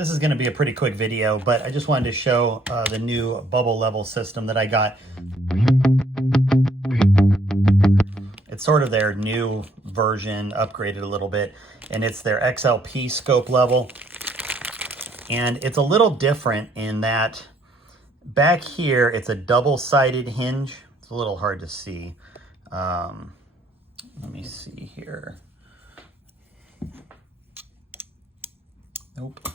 This is going to be a pretty quick video, but I just wanted to show the new bubble level system that I got. It's sort of their new version, upgraded a little bit, and it's their XLP scope level. And it's a little different in that back here, it's a double-sided hinge. It's a little hard to see. Let me see here. Nope.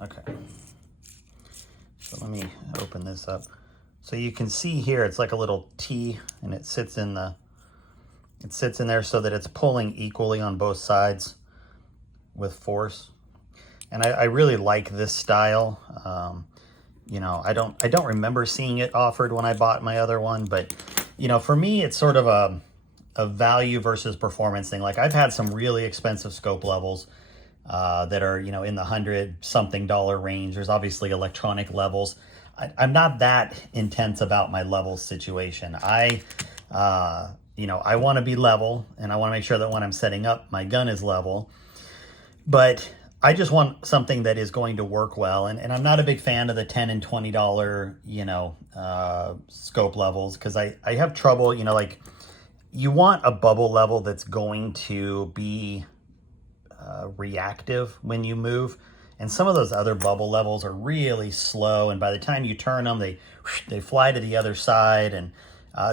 Okay. So let me open this up. So you can see here, it's like a little T, and it sits in there so that it's pulling equally on both sides with force. And I really like this style. You know, I don't remember seeing it offered when I bought my other one, but you know, for me, it's sort of a value versus performance thing. Like, I've had some really expensive scope levels that are, you know, in the $100-something range. There's obviously electronic levels. I'm not that intense about my level situation. You know, I want to be level, and I want to make sure that when I'm setting up, my gun is level. But I just want something that is going to work well. And I'm not a big fan of the $10 and $20, you know, scope levels, because I have trouble, you know, like, you want a bubble level that's going to be reactive when you move. And some of those other bubble levels are really slow, and by the time you turn them, they fly to the other side. And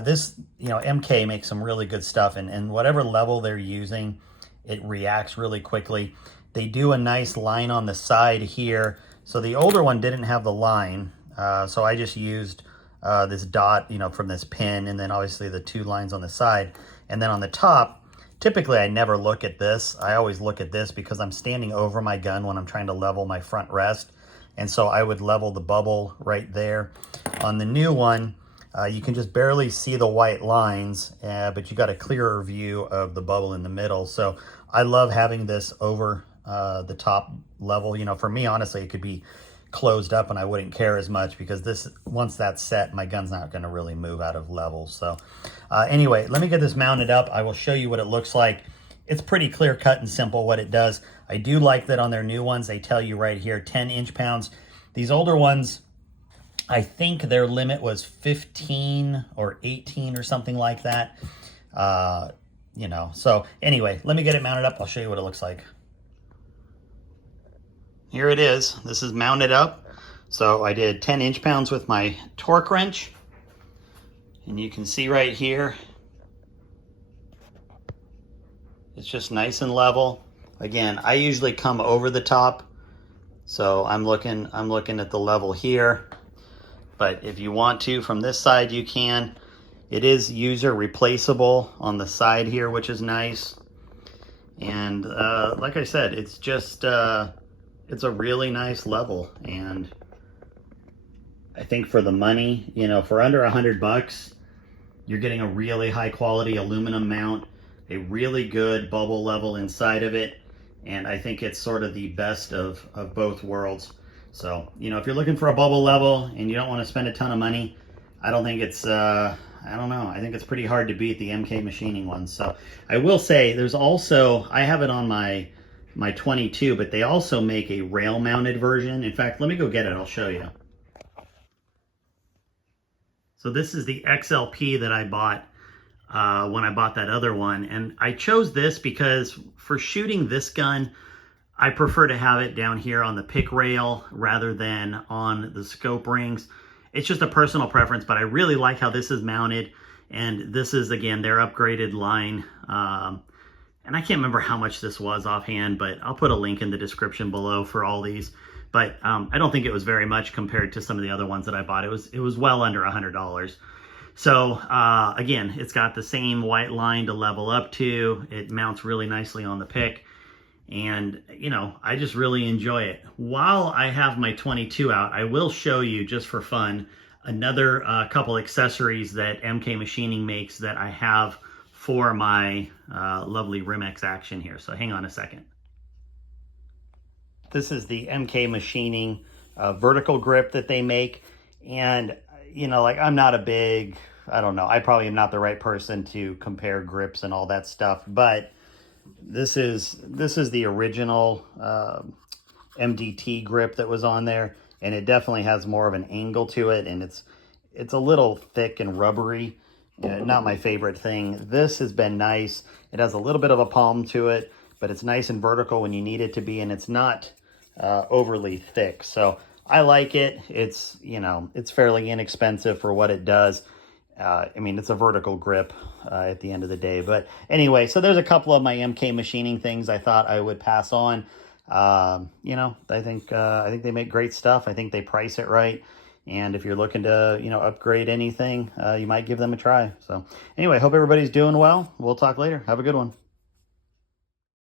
this, you know, MK makes some really good stuff, and whatever level they're using, it reacts really quickly. They do a nice line on the side here. So the older one didn't have the line, so I just used this dot, you know, from this pin, and then obviously the two lines on the side. And then on the top, typically I never look at this. I always look at this because I'm standing over my gun when I'm trying to level my front rest. And so I would level the bubble right there. On the new one, you can just barely see the white lines, but you got a clearer view of the bubble in the middle. So I love having this over the top level. You know, for me, honestly, it could be closed up and I wouldn't care as much, because this, once that's set, my gun's not going to really move out of level. So anyway, let me get this mounted up. I will show you what it looks like. It's pretty clear cut and simple what it does. I do like that on their new ones, they tell you right here 10 inch-pounds. These older ones, I think their limit was 15 or 18 or something like that. You know, so anyway, let me get it mounted up. I'll show you what it looks like. Here it is. This is mounted up. So I did 10 inch-pounds with my torque wrench. And you can see right here, it's just nice and level. Again, I usually come over the top, so I'm looking at the level here. But if you want to, from this side, you can. It is user replaceable on the side here, which is nice. And like I said, it's just it's a really nice level, and I think for the money, you know, for under $100, you're getting a really high quality aluminum mount, a really good bubble level inside of it, and I think it's sort of the best of both worlds. So, you know, if you're looking for a bubble level and you don't want to spend a ton of money, I don't think it's, I don't know, I think it's pretty hard to beat the MK machining ones. So I will say, there's also, I have it on my 22, but they also make a rail mounted version. In fact, let me go get it, I'll show you. So this is the XLP that I bought when I bought that other one. And I chose this because for shooting this gun, I prefer to have it down here on the pick rail rather than on the scope rings. It's just a personal preference, but I really like how this is mounted. And this is, again, their upgraded line. And I can't remember how much this was offhand, but I'll put a link in the description below for all these. But I don't think it was very much compared to some of the other ones that I bought. It was well under $100. So again, it's got the same white line to level up to. It mounts really nicely on the pick. And, you know, I just really enjoy it. While I have my 22 out, I will show you, just for fun, another couple accessories that MK Machining makes that I have for my lovely Rimex action here. So hang on a second. This is the MK Machining vertical grip that they make. And, you know, like, I'm not a big, I don't know, I probably am not the right person to compare grips and all that stuff, but This is the original MDT grip that was on there, and it definitely has more of an angle to it, and it's a little thick and rubbery. Not my favorite thing. This has been nice. It has a little bit of a palm to it, but it's nice and vertical when you need it to be, and it's not overly thick. So I like it. It's, you know, it's fairly inexpensive for what it does. I mean, it's a vertical grip at the end of the day. But anyway, so there's a couple of my MK machining things I thought I would pass on. You know, I think they make great stuff. I think they price it right. And if you're looking to, you know, upgrade anything, you might give them a try. So anyway, hope everybody's doing well. We'll talk later. Have a good one.